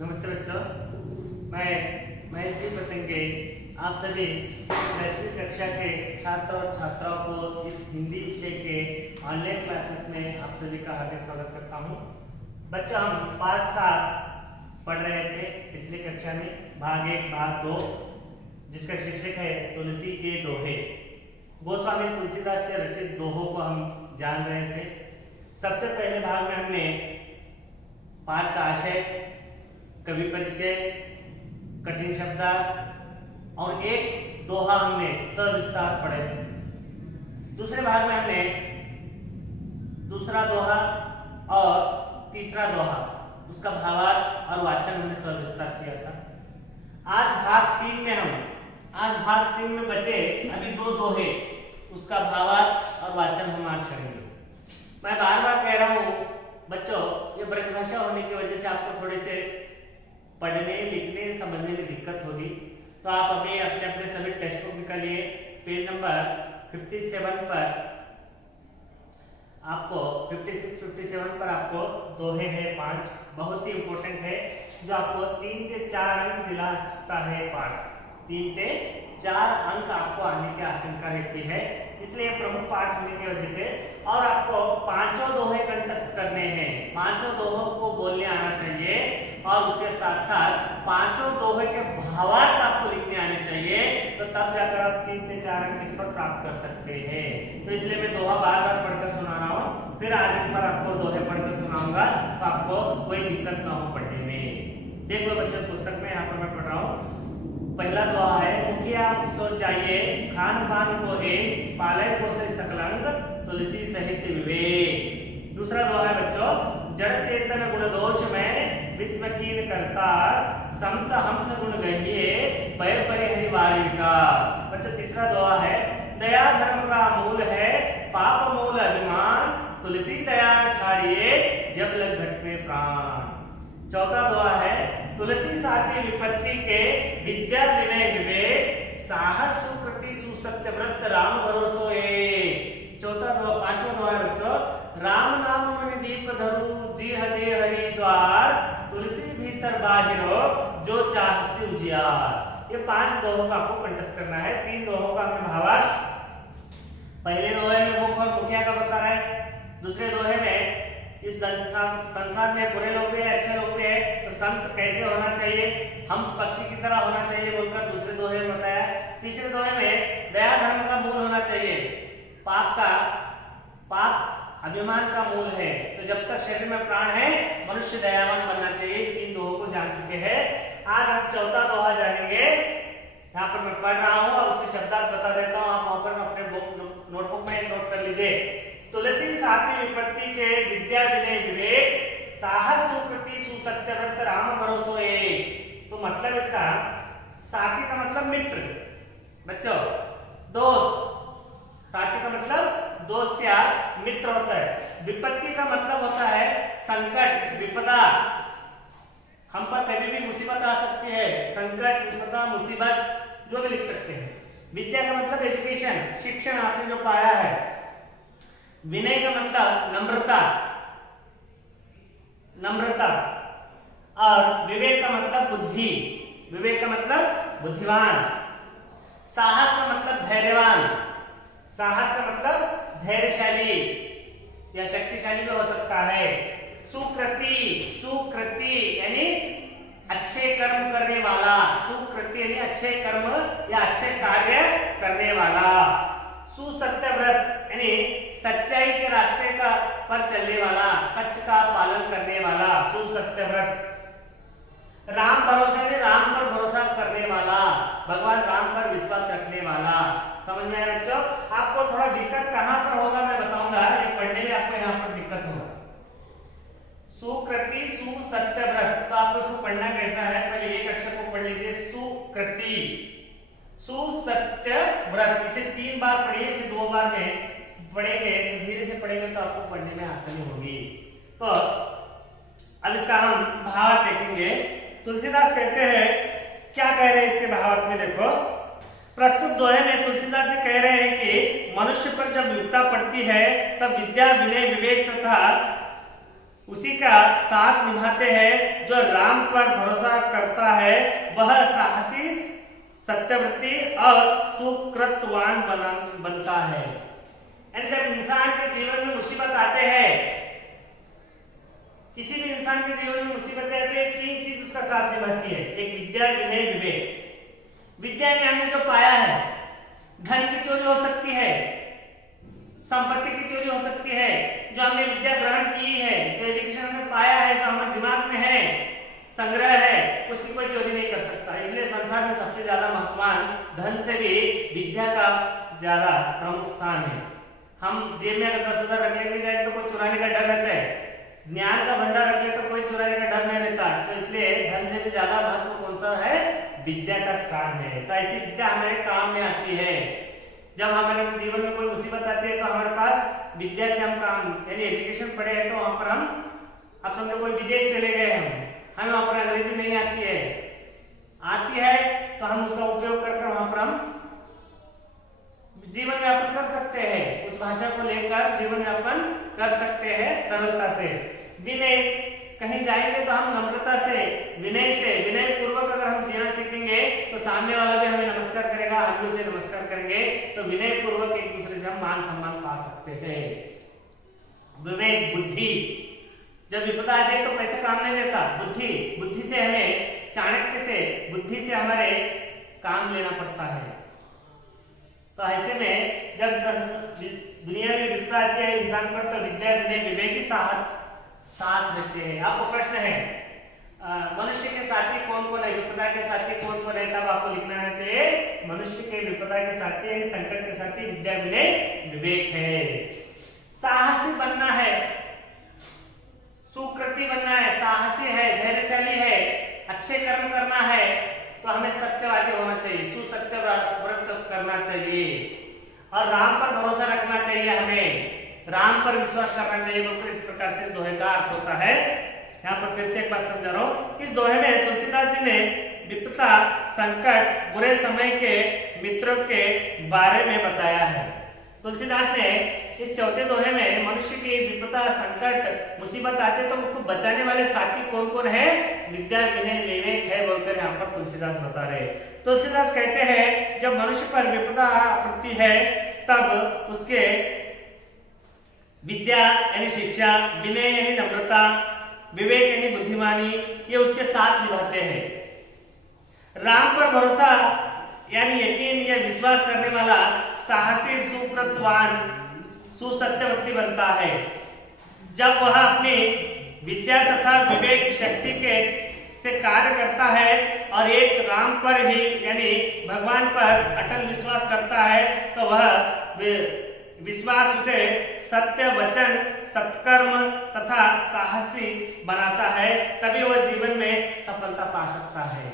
नमस्ते बच्चों, मैं महेश जी पतंगे आप सभी 10वीं कक्षा के छात्र और छात्राओं को इस हिंदी विषय के ऑनलाइन क्लासेस में आप सभी का हार्दिक स्वागत करता हूं। बच्चों, हम पाठ 7 पढ़ रहे थे पिछली कक्षा में, भाग 1 भाग 2, जिसका शीर्षक है तुलसी के दोहे। गोस्वामी तुलसीदास से रचित दोहों को हम जान रहे थे। सबसे पहले भाग में हमने पाठ का आशय, कवि परिचय, कठिन शब्दार्थ और एक दोहा हमने सविस्तार पढ़े थे। दूसरे भाग में हमने दूसरा दोहा और तीसरा दोहा, उसका भावार्थ और वाचन हमने सविस्तार किया था। आज भाग 3 में बचे अभी 2 दोहे, उसका भावार्थ और वाचन हम आज करेंगे। मैं बार बार कह रहा हूँ बच्चों, ये ब्रजभाषा होने की वजह से आपको थोड़े से पढ़ने, लिखने, समझने में दिक्कत होगी, तो आप अभी अपने अपने सभी टेक्स्ट बुक निकालिए। पेज नंबर 57 पर आपको 56-57 पर आपको दोहे हैं 5, बहुत ही इंपॉर्टेंट है, जो आपको 3 से 4 अंक दिलाता है। पाठ 3 से 4 अंक आपको आने की आशंका रहती है, इसलिए प्रमुख पाठ होने की वजह से। और आपको 5 दोहे कंठस्थ करने हैं, 5 दोहों को बोलने आना चाहिए और उसके साथ साथ 5 दोहे के भावार्थ आपको लिखने आने चाहिए, तो तब जाकर आप 3 से 4 अंक इस पर प्राप्त कर सकते हैं। तो इसलिए मैं दोहा बार बार पढ़कर सुना रहा हूँ, फिर आज एक बार आपको दोहे पढ़कर सुनाऊंगा, तो आपको कोई दिक्कत ना हो पढ़ने में। देखो बच्चों, पुस्तक में यहाँ पर मैं पढ़ रहा हूँ। पहला दोहा है, मुखिया सोच जाइए खान पान को एक, पाले पोसे सकलंग तुलसी सहित विवेक। दूसरा दोहा है बच्चों, जड़ चेतन गुण दोष में विश्व कीन करता, समत हंस गुण गहिए भय परिहरि वारिका। बच्चों, तीसरा दोहा है, दया धर्म का मूल है, पाप मूल अभिमान, तुलसी दया छाड़िए जब लग घट में प्राण। चौथा दोहा है, तुलसी साथी विपत्ति के, विद्या विनय विवेक, साहस सुकृति सुसत्य व्रत राम भरोसो एक। चौथा दोहा, 5वां दोहा है बच्चों, राम नाम मणि दीप धरु, जी हदे हरि द्वार, तुलसी भीतर बाहिरो जो चाहसी उजियार। ये 5 दोहों का आपको कंठस्थ करना है। 3 दोहों का हमने भावार्थ पहले दोहे में मुख और मुखिया का बता रहा है, दूसरे दोहे में इस संसार में बुरे लोग भी है, अच्छे लोग भी है, तो संत कैसे होना चाहिए, हम पक्षी की तरह होना चाहिए बोलकर दूसरे दोहे में बताया। तीसरे दोहे में दया धर्म का मूल होना चाहिए, पाप अभिमान का मूल है, तो जब तक शरीर में प्राण है मनुष्य दयावान बनना चाहिए। 3 दोहों को जान चुके हैं। आज हम चौथा दोहा जानेंगे। यहाँ पर मैं पढ़ रहा हूँ और उसके शब्दार्थ बता देता हूँ, आप वहां पर अपने नोटबुक में नोट कर लीजिए। तुलसी साथी विपत्ति के, विद्या विनय विवेक, साहस सुकृति सुसत्य व्रत राम भरोसो एक। तो मतलब इसका, साथी का मतलब मित्र बच्चों, दोस्त। साथी का मतलब दोस्त या मित्र होता है। विपत्ति का मतलब होता है संकट, विपदा। हम पर कभी भी मुसीबत आ सकती है, संकट, विपदा, मुसीबत जो भी लिख सकते हैं। विद्या का मतलब एजुकेशन, शिक्षण आपने जो पाया है। विनय का मतलब नम्रता और विवेक का मतलब बुद्धि, विवेक का मतलब बुद्धिमान। साहस का मतलब धैर्यवान, साहस का मतलब धैर्यशाली या शक्तिशाली भी हो सकता है। सुकृति यानी अच्छे कर्म करने वाला, सुकृति यानी अच्छे कर्म या अच्छे कार्य करने वाला। सुसत्य व्रत यानी सच्चाई के रास्ते का पर चलने वाला, सच का पालन करने वाला, सुसत्य व्रत। राम भरोसा यानी राम पर भरोसा करने वाला, भगवान राम पर विश्वास रखने वाला। समझ में आया बच्चों? आपको थोड़ा दिक्कत कहाँ पर होगा मैं बताऊंगा, ये पढ़ने में आपको यहाँ पर दिक्कत होगा। सुकृति सुसत्य व्रत, तो आपको इसको पढ़ना कैसा है, पहले एक अक्षर को पढ़ लीजिए, सुकृति सुसत्य व्रत। इसे 3 बार पढ़िए, इसे 2 बार में पढ़ेंगे तो धीरे से पढ़ेंगे तो आपको पढ़ने में आसानी होगी। तो अब इसका हम भावार्थ देखेंगे। तुलसीदास कहते हैं, क्या कह रहे हैं इसके भावार्थ में देखो। प्रस्तुत दोहे में तुलसीदास जी कह रहे हैं कि मनुष्य पर जब विपदा पड़ती है तब विद्या विनय विवेक तथा उसी का साथ निभाते हैं। जो राम पर भरोसा करता है वह साहसी, सत्यव्रती और सुकृतवान बनता है। जब इंसान के जीवन में मुसीबत आते हैं, किसी भी इंसान के जीवन में मुसीबतें आती है, तीन चीज उसका साथ निभाती है। एक विद्या, विनय, विवेक। विद्या ने हमने जो पाया है, धन की चोरी हो सकती है, संपत्ति की चोरी हो सकती है। जो हमने विद्या ग्रहण की है, जो एजुकेशन हमने पाया है, जो हमारे दिमाग में है, संग्रह है, उसकी कोई चोरी नहीं कर सकता। इसलिए संसार में सबसे ज्यादा महत्वान धन से भी विद्या का ज्यादा प्रमुख स्थान है। हम जेब में अगर 10,000 रख लेके जाए तो कोई चुराने का डर रहता है, ज्ञान का भंडार रख ले तो कोई चुराने का डर नहीं रहता। तो इसलिए धन से भी ज्यादा महत्व कौन सा है? विद्या का स्थान है। तो ऐसी विद्या हमारे काम में आती है। जब हमारे जीवन में कोई मुसीबत आती है तो हमारे पास विद्या से हम काम, यानी एजुकेशन पढ़े हैं तो वहां पर हम, अब समझो कोई विदेश चले गए हमें वहां पर अंग्रेजी नहीं आती है तो हम उसका उपयोग कर वहां पर हम जीवन यापन कर सकते हैं। उस भाषा को लेकर जीवन यापन कर सकते हैं सरलता से। विनय, कहीं जाएंगे तो हम नम्रता से, विनय पूर्वक अगर हम जीना सीखेंगे तो सामने वाला भी हमें नमस्कार करेगा, हम भी उसे नमस्कार करेंगे। तो विनय पूर्वक एक दूसरे से हम मान सम्मान पा सकते हैं। विवेक, बुद्धि, जब विपदा आती है तो पैसे काम नहीं देता, बुद्धि से हमें, चाणक्य से, बुद्धि से हमारे काम लेना पड़ता है। तो ऐसे में जब दुनिया में विपदा आती है इंसान पर तो विद्या, विनय, विवेक ही साथ देते हैं। आपको प्रश्न है, मनुष्य के साथी कौन कौन है, विपदा के साथी कौन कौन है, तब आपको लिखना चाहिए मनुष्य के विपदा के साथी यानी संकट के साथी विद्या, विनय, विवेक है। साहसी बनना है, सुकृति बनना है, साहसी है, धैर्यशाली है, अच्छे कर्म करना है तो हमें सत्यवादी होना चाहिए, सुसत्य व्रत करना चाहिए और राम पर भरोसा रखना चाहिए। हमें राम पर विश्वास करना चाहिए। तो इस प्रकार से दोहे का अर्थ होता है। यहाँ पर फिर से एक बार समझा रहा हूँ। इस दोहे में तुलसीदास जी ने विपदा, संकट, बुरे समय के मित्रों के बारे में बताया है। तुलसीदास ने इस चौथे दोहे में मनुष्य की विपदा, संकट, मुसीबत आते तो उसको बचाने वाले साथी कौन कौन है, विद्या, विनय, विवेक है बोलकर यहाँ पर तुलसीदास बता रहे। तुलसीदास कहते हैं जब मनुष्य पर विपदा आती है तब उसके विद्या यानी शिक्षा, विनय यानी नम्रता, विवेक यानी बुद्धिमानी, ये उसके साथ निभाते हैं। राम पर भरोसा यानी यकीन या विश्वास करने वाला साहसी, सुकृतवान, सुसत्यवर्ती बनता है। जब वह अपनी विद्या तथा विवेक शक्ति के से कार्य करता है और एक राम पर ही यानी भगवान पर अटल विश्वास करता है तो वह विश्वास उसे सत्य वचन, सत्कर्म तथा साहसी बनाता है। तभी वह जीवन में सफलता पा सकता है।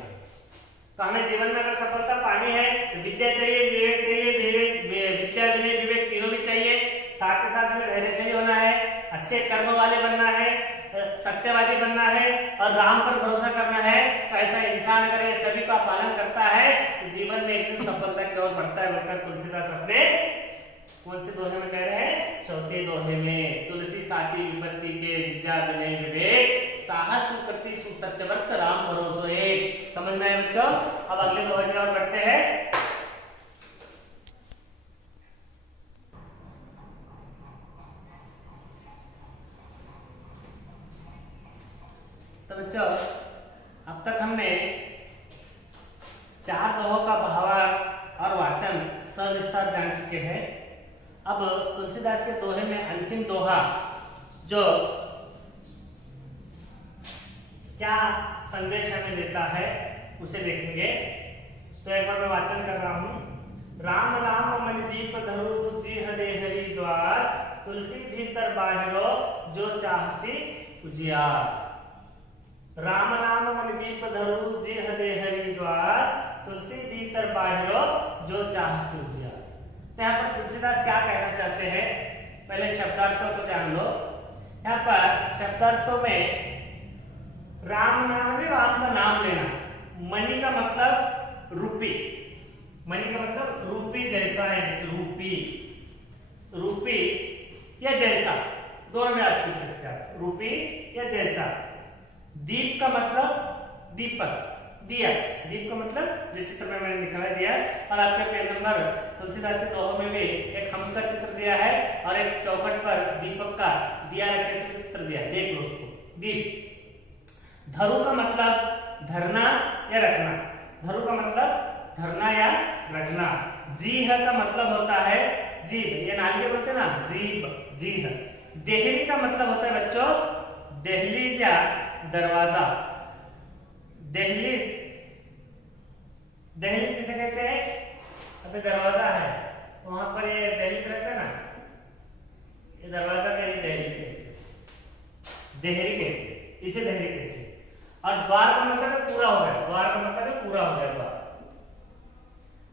तो हमें जीवन में अगर सफलता पानी है तो विद्या चाहिए, विवेक चाहिए, विद्या, विनय, विवेक तीनों भी चाहिए। साथ के साथ हमें धैर्यशाली होना है, अच्छे कर्म वाले बनना है, सत्यवादी बनना है और राम पर भरोसा करना है। तो ऐसा इंसान अगर ये सभी का पालन करता है तो जीवन में एक दिन सफलता की ओर बढ़ता है बोलकर तुलसीदास अपने कौन से दोहे में कह रहे हैं? चौथे दोहे में। तुलसी साथी विपत्ति के, विद्या, विनय, विवेक, साहस, सुकृति, सुसत्यव्रत, राम भरोसो एक। समझ में आया बच्चों? अब अगले दोहे की ओर बढ़ते हैं। तो बच्चों अब तक हमने 4 दोहों का भावार्थ और वाचन सविस्तार जान चुके हैं। अब तुलसीदास के दोहे में अंतिम दोहा जो क्या संदेश हमें देता है उसे देखेंगे। तो एक बार मैं वाचन कर रहा हूं। राम राम मन दीप धरु जी हरे हरि द्वार, तुलसी भीतर बाहिरो जो चाहसी उजियार। राम नाम मन दीप धरु जी हरे हरि द्वार, तुलसी भीतर बाहिरो जो चाहसी उजियार। तो यहाँ पर तुलसीदास क्या कहना चाहते हैं, पहले शब्दार्थों को जान लो। यहाँ पर शब्दार्थों में राम नाम है, राम का नाम लेना। मणि का मतलब रूपी, मणि का मतलब रूपी जैसा है, रूपी या जैसा। दोनों में आप लिख सकते हैं, रूपी या जैसा। दीप का मतलब दीपक, दिया। दीप का मतलब जो चित्र में मैंने निकाला दिया, और आपके पेज नंबर तुलसीदास के दोहों में भी एक हंस का चित्र दिया है और एक चौखट पर दीपक का दिया रखे से चित्र दिया, देख लो उसको। दीप। धरु का मतलब धरना या रखना, धरु का मतलब धरना या रखना। जीह का मतलब होता है जीभ, ये नालियां बोलते हैं ना, जीभ, जीह। देहरी का मतलब होता है बच्चों दहलीज या दरवाजा। दहलीज, दहलीज किसे कहते हैं? अभी दरवाजा है वहां पर ये दहलीज रहता है ना, ये दरवाजा का ये दहलीज है, देहरी कहते, इसे देहरी कहते हैं। और द्वार का मतलब है पूरा हो गया, द्वार का मतलब है पूरा हो गया द्वार।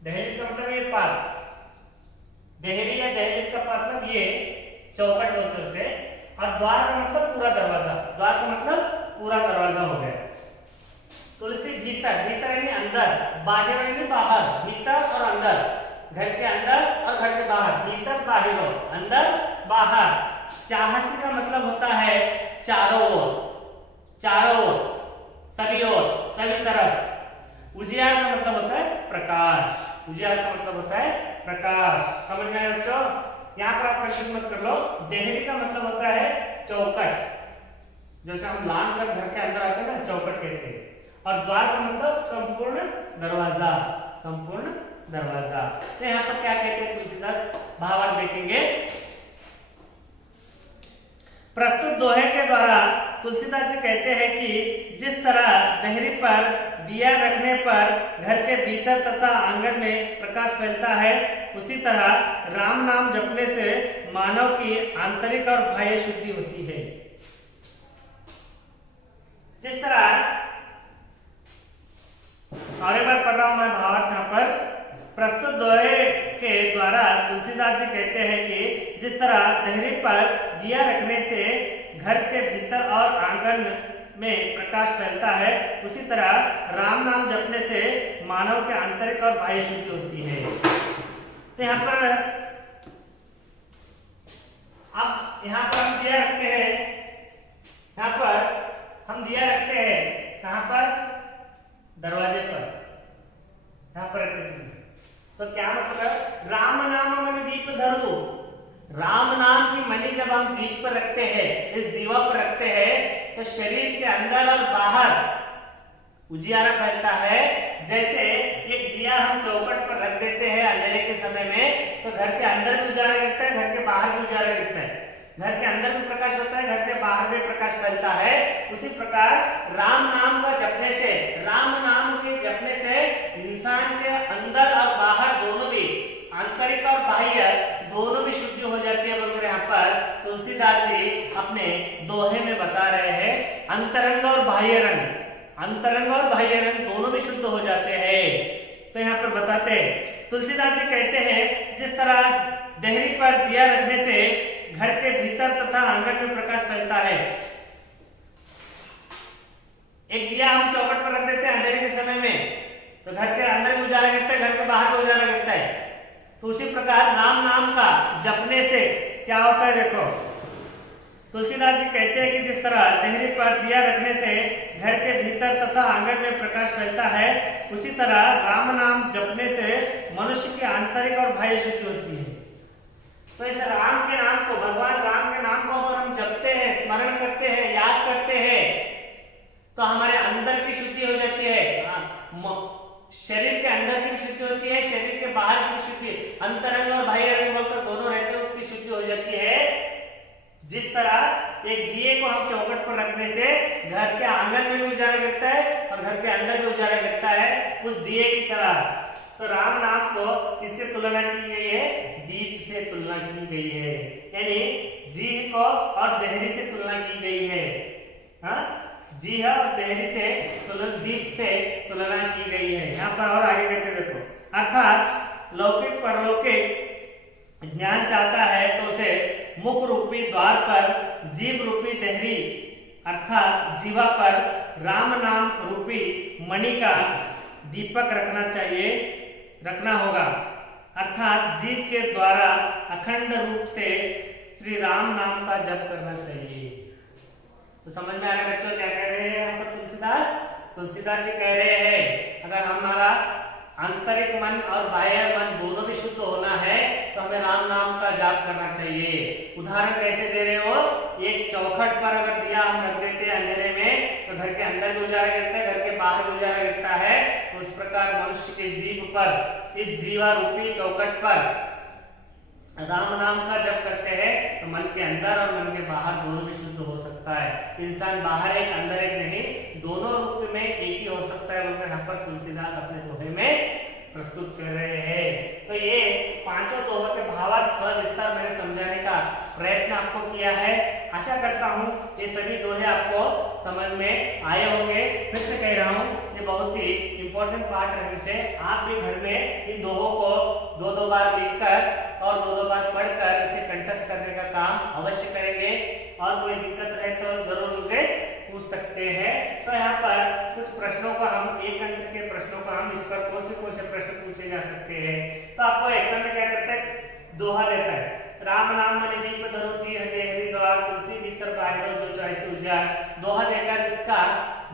दहलीज का मतलब ये पार, देहरी या दहलीज का मतलब ये चौखट बोलते हैं उसे। और द्वार का मतलब पूरा दरवाजा, द्वार का मतलब पूरा दरवाजा हो गया। तुलसी भीतर, भीतर यानी अंदर, बाहर यानी बाहर, भीतर और अंदर, घर के अंदर और घर के बाहर, भीतर बाहर अंदर बाहर। चाहसी का मतलब होता है चारों ओर, चारों ओर, सभी ओर, सभी तरफ। उजियार का मतलब होता है प्रकाश, उजियार का मतलब होता है प्रकाश। समझ में आया बच्चों? यहाँ पर आप कंफ्यूज मत कर लो। देहरी का मतलब होता है चौखट, जैसे हम लान कर घर के अंदर आते हैं ना, चौखट कहते हैं। और द्वार का मतलब संपूर्ण दरवाजा, संपूर्ण दरवाजा। तो यहाँ पर क्या कहते हैं तुलसीदास, भावार्थ देखेंगे। प्रस्तुत दोहे के द्वारा तुलसीदास जी कहते हैं कि जिस तरह देहरी पर दिया रखने पर घर के भीतर तथा आंगन में प्रकाश फैलता है, उसी तरह राम नाम जपने से मानव की आंतरिक और बाह्य शुद्धि होती है। जिस तरह, और एक बार पढ़ रहा हूं मैं भावार्थ यहाँ पर। प्रस्तुत दोहे के द्वारा तुलसीदास जी कहते हैं कि जिस तरह देहरी पर दिया रखने से घर के भीतर और आंगन में प्रकाश फैलता है, उसी तरह राम नाम जपने से मानव के आंतरिक और बाह्य शुद्धि होती है। तो यहाँ पर अब हम दिया रखते हैं, यहाँ पर हम दिया रखते हैं कहाँ पर? दरवाजे पर, यहाँ पर रखते हैं। तो क्या मतलब? राम नाम मणि दीप धरु, राम नाम की मणि जब हम दीप पर रखते हैं, इस जीवा पर रखते हैं, तो शरीर के अंदर और बाहर उजियारा फैलता है। जैसे एक दिया हम चौखट पर रख देते हैं अंधेरे के समय में, तो घर के अंदर भी उजाला गिरता है, घर के बाहर भी उजाला गिरता है। घर के अंदर भी प्रकाश होता है, घर के बाहर भी प्रकाश फैलता है। उसी प्रकार राम नाम का जपने से, राम नाम के जपने से इंसान के अंदर और बाहर दोनों भी, आंतरिक और बाह्य दोनों भी शुद्धि हो जाती है। बोलकर यहाँ पर तुलसीदास जी अपने दोहे में बता रहे हैं, अंतरंग और बाह्य रंग, अंतरंग और बाह्य रंग दोनों भी शुद्ध हो जाते हैं। तो यहाँ पर बताते हैं, तुलसीदास जी कहते हैं जिस तरह देहरी पर दिया रखने से घर के भीतर तथा आंगन में प्रकाश फैलता है। एक दिया हम चौखट पर रख देते हैं अंधेरे के समय में, तो घर के अंदर भी उजाला गिरता है, घर के बाहर भी उजाला गिरता है। तो उसी प्रकार राम नाम का जपने से क्या होता है? देखो, तुलसीदास जी कहते हैं कि जिस तरह देहरी पर दिया रखने से घर के भीतर तथा आंगन में प्रकाश फैलता है, उसी तरह राम नाम जपने से मनुष्य की आंतरिक और बाह्य शुद्धि होती है। तो इस राम के नाम को, भगवान राम के नाम को अगर हम जपते हैं, स्मरण करते हैं, याद करते हैं, तो हमारे अंदर की शुद्धि हो जाती है। शरीर के अंदर की शुद्धि होती है, शरीर के बाहर की शुद्धि, अंतरंग और बाह्य रंग बोलकर दोनों रहते हैं, उसकी शुद्धि हो जाती है। जिस तरह एक दिए को हम चौखट पर रखने से घर के आंगन में भी उजाला गिरता है और घर के अंदर भी उजाला गिरता है, उस दिए की तरह। तो राम नाम को किससे तुलना की गई है? दीप से तुलना की गई है, यानी जी को और देहरी से तुलना की गई है। हाँ, जी है और देहरी से तुलना, दीप से तुलना की गई है। यहाँ पर और आगे कहते देखो, अर्थात लौकिक परलौकिक ज्ञान चाहता है तो उसे मुख रूपी द्वार पर जीव रूपी देहरी अर्थात जीवा पर राम नाम रूपी मणि का दीपक रखना होगा। अर्थात जीव के द्वारा अखंड रूप से श्री राम नाम का जप करना चाहिए। तो समझ में आ रहा है बच्चों क्या कह रहे हैं यहाँ पर तुलसीदास जी कह रहे हैं अगर हमारा आंतरिक मन और बाह्य मन दोनों भी शुद्ध होना है तो हमें राम नाम का जाप करना चाहिए। उदाहरण कैसे दे रहे हो, एक चौखट पर अगर दिया हम रख देते हैं अंधेरे में तो घर के अंदर भी उजाला गिरता है, घर के बाहर भी उजाला गिरता है। तो उस प्रकार मनुष्य के जीव पर, इस जीवा रूपी चौखट पर राम नाम का जप करते हैं तो मन के अंदर और मन के बाहर दोनों भी शुद्ध हो सकता है। इंसान बाहर एक अंदर एक नहीं, दोनों रूप में एक ही हो सकता है बोलकर यहाँ पर तुलसीदास अपने दोहे में प्रस्तुत कर रहे हैं। तो ये पांचों दोहों के भावार्थ सविस्तार मैंने समझाने का प्रयत्न आपको किया है। आशा करता हूँ ये सभी दोहे आपको समझ में आए होंगे। फिर से कह रहा हूँ ये बहुत ही इंपॉर्टेंट पार्ट रहने से आप भी घर में इन दोहों को दो बार लिखकर और दो बार पढ़कर इसे कंठस्थ करने का काम अवश्य करेंगे। और कोई दिक्कत रहे तो जरूर उनसे पूछ सकते हैं। तो यहाँ पर कुछ प्रश्नों को हम एक अंक के प्रश्नों को हम इस पर कौन से प्रश्न पूछे जा सकते हैं। तो आपको एग्जाम में क्या करता है, दोहा देता है, राम नाम मन दीप धरो जी हरे हरि द्वार तुलसी भीतर बाहर जो चाहे उजियार। दोहा देकर इसका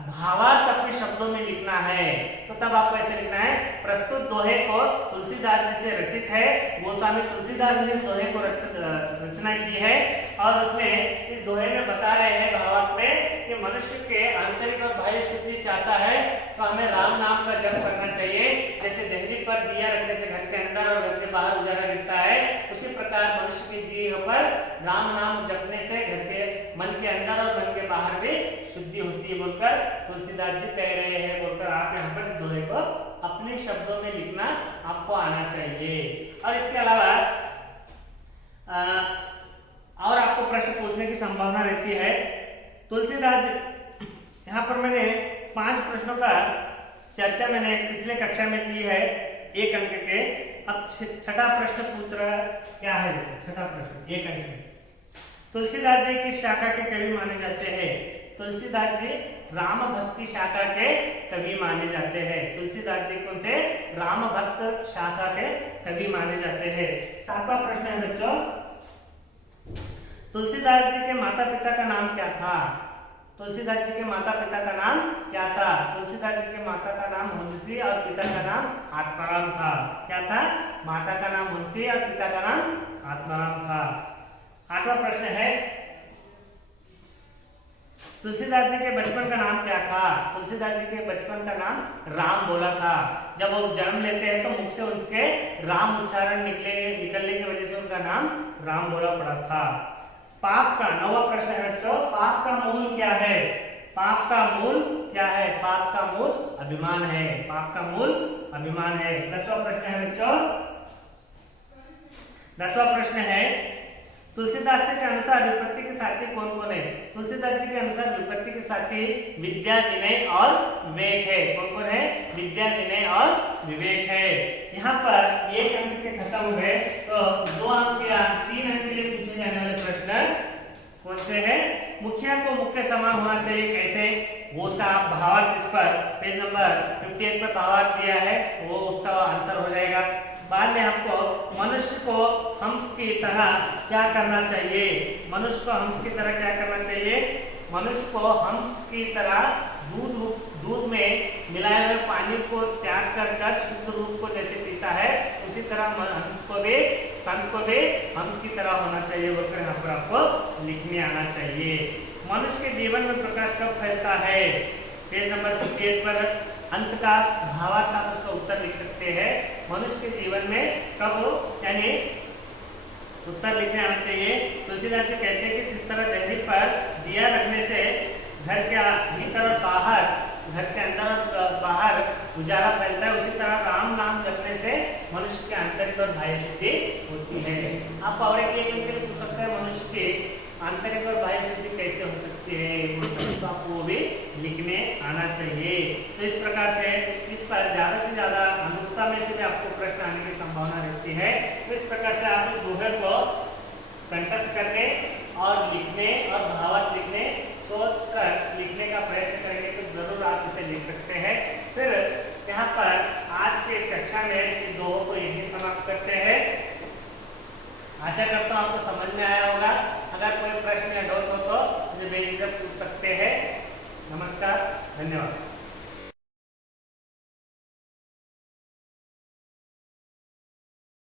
भावार्थ अपने शब्दों में लिखना है। तो तब आपको ऐसे लिखना है, प्रस्तुत दोहे को तुलसीदास जी से रचित है। गोस्वामी तुलसीदास ने इस दोहे को रचना की है और उसमें इस दोहे में बता रहे हैं भावार्थ में कि मनुष्य के आंतरिक और बाह्य शुद्धि चाहता है तो हमें राम नाम का जप करना चाहिए। जैसे देहरी पर दिया रखने से घर के अंदर और घर के बाहर उजाला गिरता है, उसी प्रकार मनुष्य के जीव पर राम नाम जपने से घर के मन के अंदर और मन के बाहर भी शुद्धि होती है बोलकर तुलसीदास जी कह रहे हैं। बोलकर आप यहाँ पर दोहे को अपने शब्दों में लिखना आपको आना चाहिए। और इसके अलावा और आपको प्रश्न पूछने की संभावना रहती है। तुलसीदास जी यहाँ पर मैंने 5 प्रश्नों का चर्चा मैंने पिछले कक्षा में की है 1 अंक के। अब छठा प्रश्न पूछ रहा क्या है, छठा प्रश्न 1 अंक में, तुलसीदास जी किस शाखा के कवि माने जाते हैं। तुलसीदास जी राम भक्ति शाखा के कवि माने जाते हैं। तुलसीदास जी कौन से राम भक्त शाखा के कवि माने जाते हैं। 7वां प्रश्न है बच्चों, तुलसीदास जी के माता पिता का नाम क्या था। तुलसीदास जी के माता पिता का नाम क्या था। तुलसीदास जी के माता का नाम हुंसी और पिता का नाम आत्माराम था। क्या था, माता का नाम हुंसी और पिता का नाम आत्माराम था। 8वां प्रश्न है, तुलसीदास जी के बचपन का नाम क्या था। तुलसीदास जी के बचपन का नाम राम बोला था। जब वो जन्म लेते हैं तो मुख से उसके राम उच्चारण निकलने की वजह से उनका नाम राम बोला पड़ा था। पाप का 9वां प्रश्न है बच्चों, पाप का मूल क्या है। पाप का मूल क्या है। पाप का मूल अभिमान है। पाप का मूल अभिमान है। 10वां प्रश्न है बच्चों, 10वां प्रश्न है, तुलसीदास जी के अनुसार विपत्ति के साथी कौन कौन है। तुलसीदास जी के अनुसार विपत्ति के साथी विद्या विनय और विवेक है। कौन कौन है, विद्या विनय और विवेक है। यहाँ पर 1 अंक के खत्म हो गए तो 2 अंक या 3 अंक के लिए पूछे जाने वाले प्रश्न कौन से है। मुखिया को मुख्य समान होना चाहिए कैसे, वो उसका आप भावार्थ इस पर पेज नंबर 58 पर भावार्थ दिया है, वो उसका आंसर हो जाएगा। बाद में आपको मनुष्य को हंस की तरह क्या करना चाहिए। मनुष्य को हंस की तरह क्या करना चाहिए। मनुष्य को हंस की तरह दूध में मिलाए हुए पानी को त्याग कर शुद्ध रूप को जैसे पीता है उसी तरह हंस को भी, संत को भी हंस की तरह होना चाहिए बोलकर यहाँ पर आपको लिखने आना चाहिए। मनुष्य के जीवन में प्रकाश कब फैलता है। पेज नंबर 58 पर अंत का भावार्थ आप उसका उत्तर लिख सकते हैं। मनुष्य के जीवन में कब, यानी उत्तर लिखने आना चाहिए। तुलसीदास जी कहते हैं कि जिस तरह देहरी पर दिया रखने से घर के भीतर और बाहर, घर के अंदर और बाहर उजाला फैलता है, उसी तरह राम नाम जपने से मनुष्य के आंतरिक और बाह्य शुद्धि होती है। आप और एक पूछ सकते हैं मनुष्य की आंतरिक और बाह्य शुद्धि कैसे हो सकती है, तो आपको वो भी लिखने आना चाहिए। तो इस प्रकार से इस पर ज्यादा से ज्यादा अनुक्ता में से भी आपको प्रश्न आने की संभावना रहती है। तो इस प्रकार से आप इस दोहे को कंठस्थ करने और लिखने और भावार्थ लिखने, सोच कर लिखने का प्रयत्न करेंगे तो जरूर आप इसे लिख सकते हैं। फिर यहाँ पर आज के इस कक्षा में दोहों को यही समाप्त करते हैं। आशा करता हूँ आपको समझ में आया होगा। अगर कोई प्रश्न या डाउट हो तो मुझे बेझिझक पूछ सकते हैं। नमस्कार, धन्यवाद।